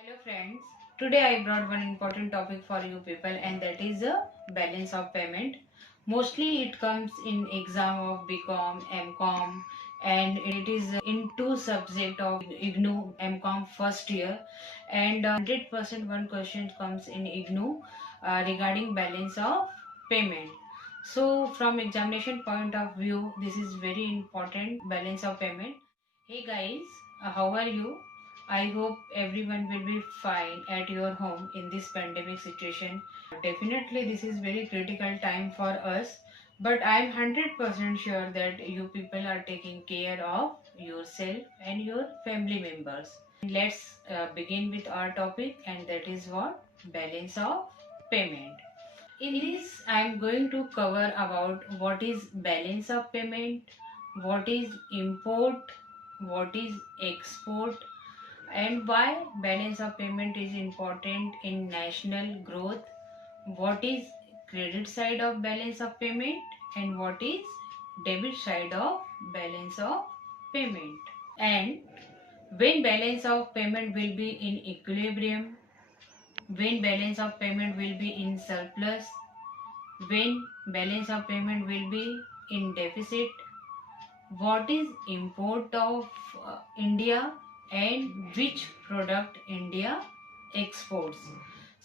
Hello friends, today I brought one important topic for you people, and that is a balance of payment. Mostly it comes in exam of BCom, MCom, and it is in two subject of IGNOU MCom first year, and 100% one question comes in IGNOU regarding balance of payment. So from examination point of view, this is very important, balance of payment. Hey guys, how are you? I hope everyone will be fine at your home in this pandemic situation. Definitely, this is very critical time for us, but I'm 100% sure that you people are taking care of yourself and your family members. Let's begin with our topic, and that is what balance of payment. In this, I'm going to cover about what is balance of payment, what is import, what is export, and why balance of payment is important in national growth, what is credit side of balance of payment, and what is debit side of balance of payment, and when balance of payment will be in equilibrium, when balance of payment will be in surplus, when balance of payment will be in deficit, what is import of India, and which product India exports.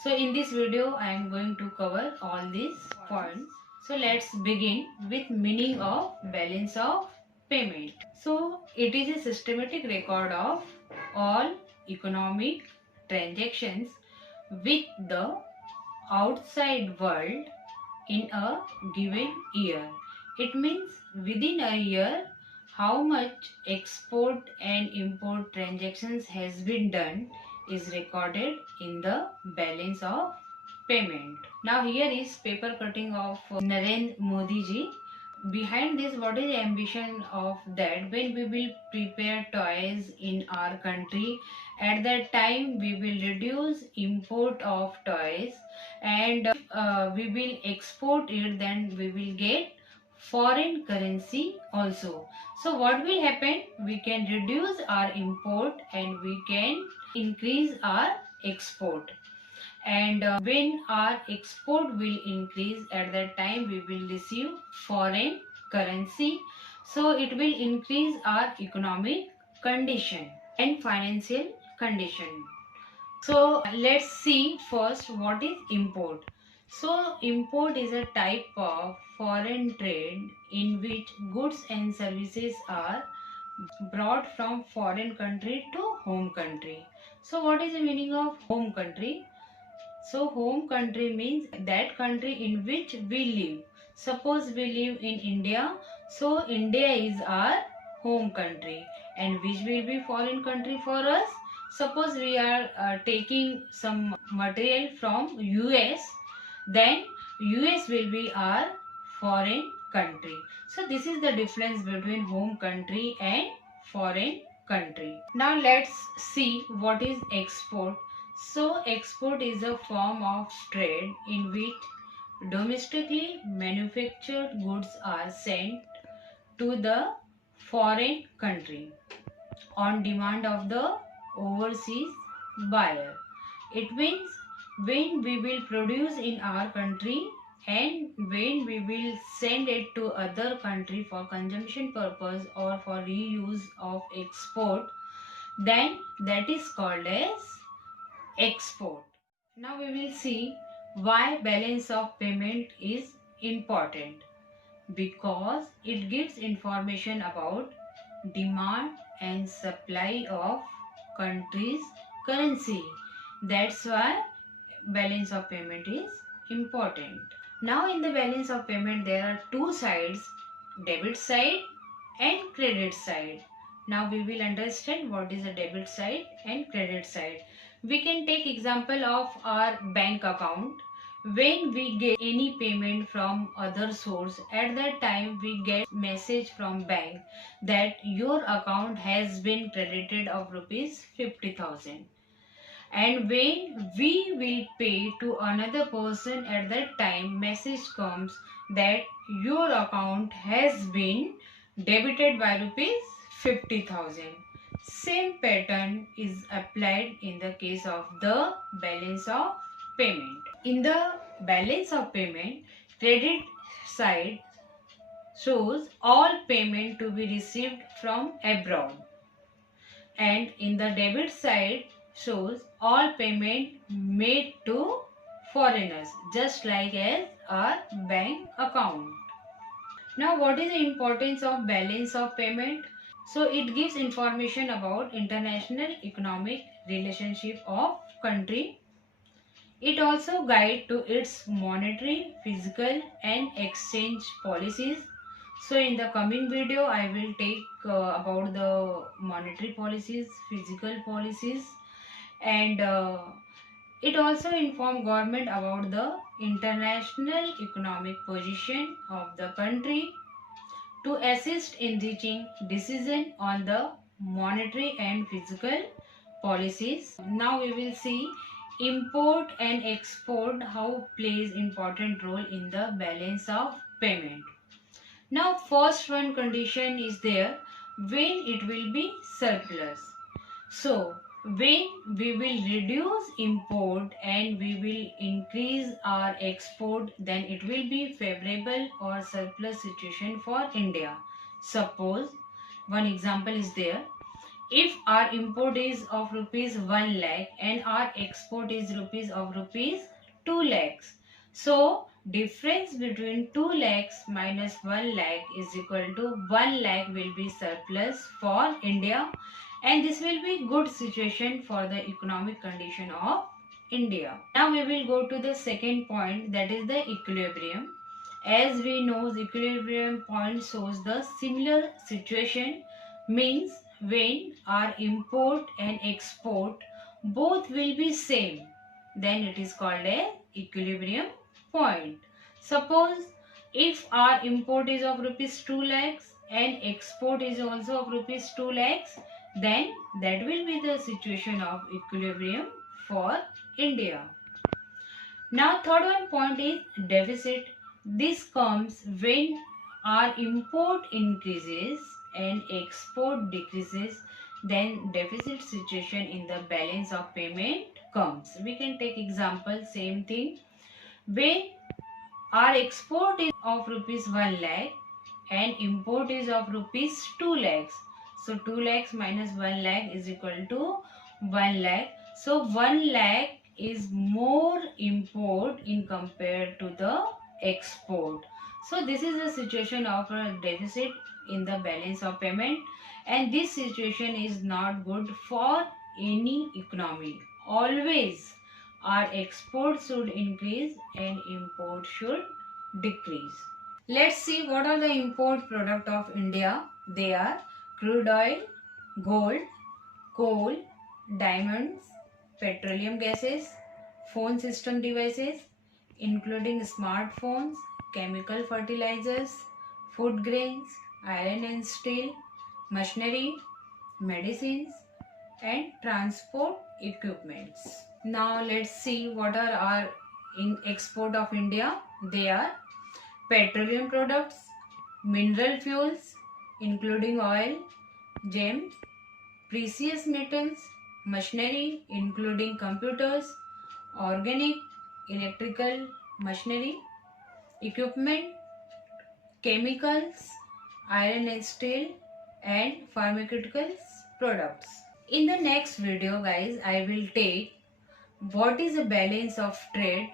So in this video I am going to cover all these points. So let's begin with meaning of balance of payment. So it is a systematic record of all economic transactions with the outside world in a given year. It means within a year how much export and import transactions has been done is recorded in the balance of payment. Now here is paper cutting of Narendra Modi ji. Behind this, what is the ambition of that? When we will prepare toys in our country, at that time we will reduce import of toys, and we will export it, then we will get foreign currency also. So what will happen? We can reduce our import and we can increase our export, and when our export will increase, at that time we will receive foreign currency, so it will increase our economic condition and financial condition. So let's see first what is import. So import is a type of foreign trade in which goods and services are brought from foreign country to home country. So what is the meaning of home country? So home country means that country in which we live. Suppose we live in India, so India is our home country, and which will be foreign country for us. Suppose we are taking some material from US, then US will be our foreign country. So this is the difference between home country and foreign country. Now let's see what is export. So export is a form of trade in which domestically manufactured goods are sent to the foreign country on demand of the overseas buyer. It means when we will produce in our country and when we will send it to other country for consumption purpose or for reuse of export, then that is called as export. Now we will see why balance of payment is important, because it gives information about demand and supply of country's currency. That's why balance of payment is important. Now in the balance of payment there are two sides, debit side and credit side. Now we will understand what is a debit side and credit side. We can take example of our bank account. When we get any payment from other source, at that time we get message from bank that your account has been credited of rupees 50,000, and when we will pay to another person, at that time message comes that your account has been debited by rupees 50,000. Same pattern is applied in the case of the balance of payment. In the balance of payment, credit side shows all payment to be received from abroad, and in the debit side shows all payment made to foreigners, just like as our bank account. Now, what is the importance of balance of payment? So it gives information about international economic relationship of country. It also guide to its monetary, fiscal and exchange policies. So in the coming video, I will take about the monetary policies, fiscal policies, and it also inform government about the international economic position of the country to assist in reaching decision on the monetary and fiscal policies. Now we will see import and export how plays important role in the balance of payment. Now first one condition is there when it will be surplus. So when we will reduce import and we will increase our export, then it will be favorable or surplus situation for India. Suppose one example is there. If our import is of rupees 1 lakh and our export is rupees 2 lakhs, so difference between 2 lakhs minus 1 lakh is equal to 1 lakh will be surplus for India, and this will be good situation for the economic condition of India. Now we will go to the second point, that is the equilibrium. As we know, the equilibrium point shows the similar situation, means when our import and export both will be same, then it is called a equilibrium point. Suppose if our import is of rupees 2 lakhs and export is also of rupees 2 lakhs, then that will be the situation of equilibrium for India. Now third one point is deficit. This comes when our import increases and export decreases, then deficit situation in the balance of payment comes. We can take example, same thing. When our export is of rupees 1 lakh and import is of rupees 2 lakhs. So 2 lakhs minus 1 lakh is equal to 1 lakh. So 1 lakh is more import in compared to the export. So this is the situation of a deficit in the balance of payment, and this situation is not good for any economy. Always our export should increase and import should decrease. Let's see what are the import product of India. They are crude oil, gold, coal, diamonds, petroleum gases, phone system devices including smartphones, chemical fertilizers, food grains, iron and steel, machinery, medicines and transport equipments. Now let's see what are our in export of India. They are petroleum products, mineral fuels including oil, gems, precious metals, machinery including computers, organic, electrical machinery, equipment, chemicals, iron and steel and pharmaceuticals products. In the next video guys, I will take what is the balance of trade,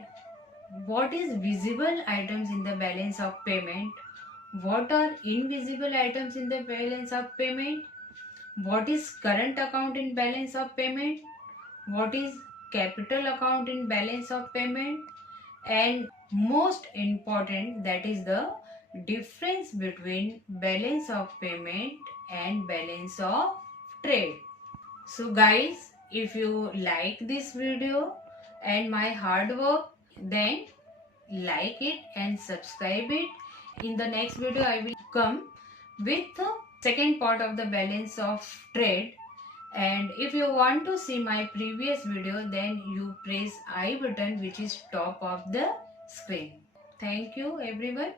what is visible items in the balance of payment, what are invisible items in the balance of payment, what is current account in balance of payment, what is capital account in balance of payment, and most important, that is the difference between balance of payment and balance of trade. So guys, if you like this video and my hard work, then like it and subscribe it. In the next video I will come with the second part of the balance of trade, and if you want to see my previous video, then you press I button which is top of the screen. Thank you everyone.